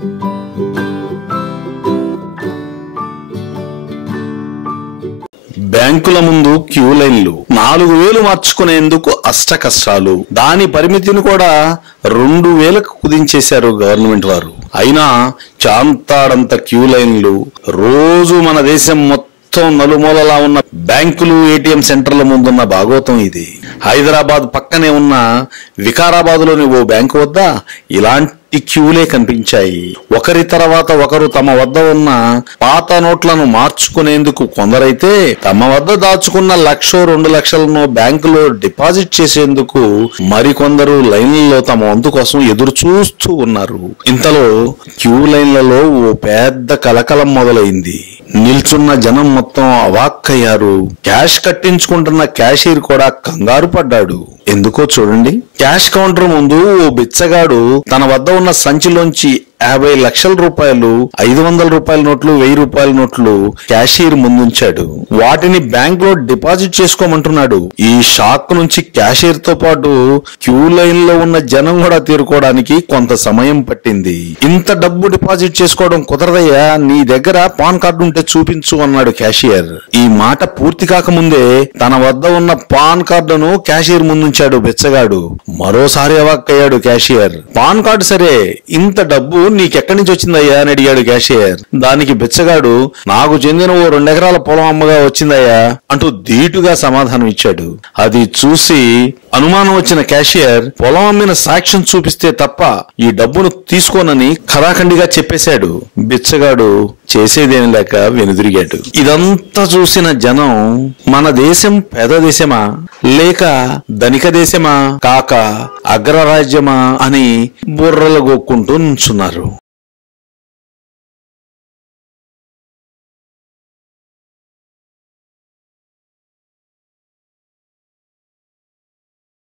బ్యాంకుల ముందు క్యూ లైన్లు. నాలుగు వేలు మార్చుకునేందుకు అష్ట కష్టాలు. దాని పరిమితిని కూడా రెండు వేలకు కుదించేశారు గవర్నమెంట్ వారు. అయినా చాంతాడంత క్యూ లైన్లు. రోజు మన దేశం మొత్తం నలుమూలలా ఉన్న బ్యాంకులు ఏటీఎం సెంటర్ల ముందున్న భాగవతం ఇది. హైదరాబాద్ పక్కనే ఉన్న వికారాబాద్లోని ఓ బ్యాంకు వద్ద ఇలాంటి క్యూలే కనిపించాయి. ఒకరి తర్వాత ఒకరు తమ వద్ద ఉన్న పాత నోట్లను మార్చుకునేందుకు కొందరైతే తమ వద్ద దాచుకున్న లక్షో రెండు లక్షలను బ్యాంకులో డిపాజిట్ చేసేందుకు మరికొందరు లైన్లలో తమ వంతు కోసం ఎదురు చూస్తూ ఉన్నారు. ఇంతలో క్యూ లైన్లలో ఓ పెద్ద కలకలం మొదలైంది. నిల్చున్న జనం మొత్తం అవాక్కయ్యారు క్యాష్ కట్టించుకుంటున్న క్యాషియర్ కూడా కంగారు పడ్డాడు. ఎందుకో చూడండి. క్యాష్ కౌంటర్ ముందు ఓ బిచ్చగాడు తన వద్ద ఉన్న సంచిలోంచి యాభై లక్షల రూపాయలు ఐదు వందల రూపాయల నోట్లు వెయ్యి రూపాయల నోట్లు క్యాషియర్ ముందుంచాడు. వాటిని బ్యాంక్లో డిపాజిట్ చేసుకోమంటున్నాడు. ఈ షాక్ నుంచి క్యాషియర్తో పాటు క్యూ లైన్లో ఉన్న జనం కూడా తీరుకోవడానికి కొంత సమయం పట్టింది. ఇంత డబ్బు డిపాజిట్ చేసుకోవడం కుదరదయ్యా నీ దగ్గర పాన్ కార్డు ఉంటే చూపించు అన్నాడు క్యాషియర్. ఈ మాట పూర్తి కాకముందే తన వద్ద ఉన్న పాన్ కార్డును క్యాషియర్ ముందుంచాడు బెచ్చగాడు మరోసారి అవాక్కయ్యాడు క్యాషియర్. పాన్ కార్డు సరే ఇంత డబ్బు నీకెక్కడి నుంచి వచ్చిందయ్యా అని అడిగాడు క్యాషియర్ దానికి బిచ్చగాడు నాకు చెందిన ఓ రెండెకరాల పొలం అమ్మగా వచ్చిందయ్యా అంటూ ధీటుగా సమాధానం ఇచ్చాడు. అది చూసి అనుమానం వచ్చిన క్యాషియర్ పొలం అమ్మిన సాక్ష్యం చూపిస్తే తప్ప ఈ డబ్బును తీసుకోనని ఖరాఖండిగా చెప్పేశాడు. బిచ్చగాడు చేసేదేం లేక వెనుదిరిగాడు. ఇదంతా చూసిన జనం మన దేశం పేద దేశమా? లేక ధనిక దేశమా? కాక అగ్రరాజ్యమా? అని బుర్రలు గొక్కుంటూ నుంచున్నారు.